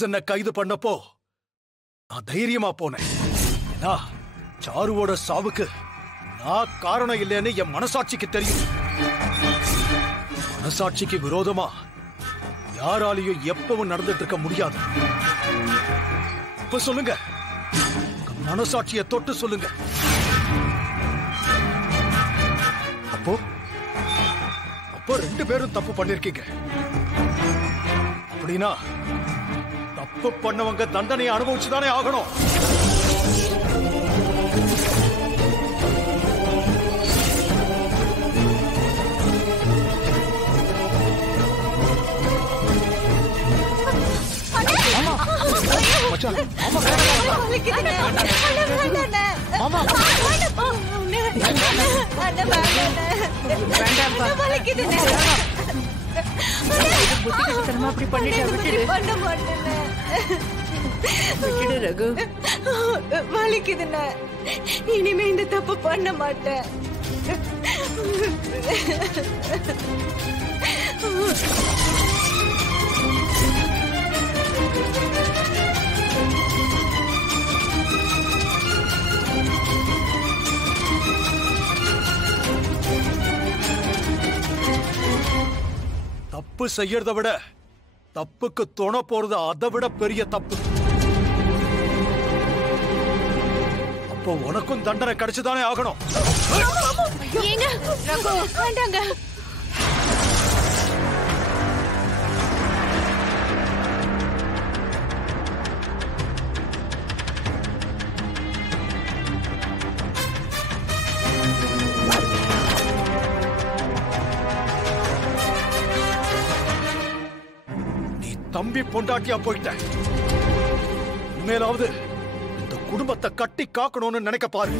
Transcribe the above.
Police என்ன கைது பண்ணப்போ நான் தைரியமா போனேன். சாருவோட சாவுக்கு நான் காரணம் இல்லைன்னு என் மனசாட்சிக்கு தெரியும். மனசாட்சிக்கு விரோதமா யாராலையும் எப்பவும் நடந்துட்டு இருக்க முடியாது. இப்ப சொல்லுங்க, மனசாட்சியை தொட்டு சொல்லுங்க. அப்போ அப்போ 2 பேரும் தப்பு பண்ணிருக்கீங்க. அப்படின்னா தப்பு பண்ணவங்க தண்டனையை அனுபவிச்சுதானே ஆகணும். வலிக்குதுண்ணா, இனிமே இந்த தப்பு பண்ண மாட்டேன். தப்பு செய்யறத விட தப்புக்கு துணை போறது அதை விட பெரிய தப்பு. அப்போ உனக்கும் தண்டனை கிடைச்சுதானே ஆகணும். தம்பி பொண்டாட்டியா போயிட்ட. உண்மையிலாவது இந்த குடும்பத்தை கட்டி காக்கணும்னு நினைக்க பாரு.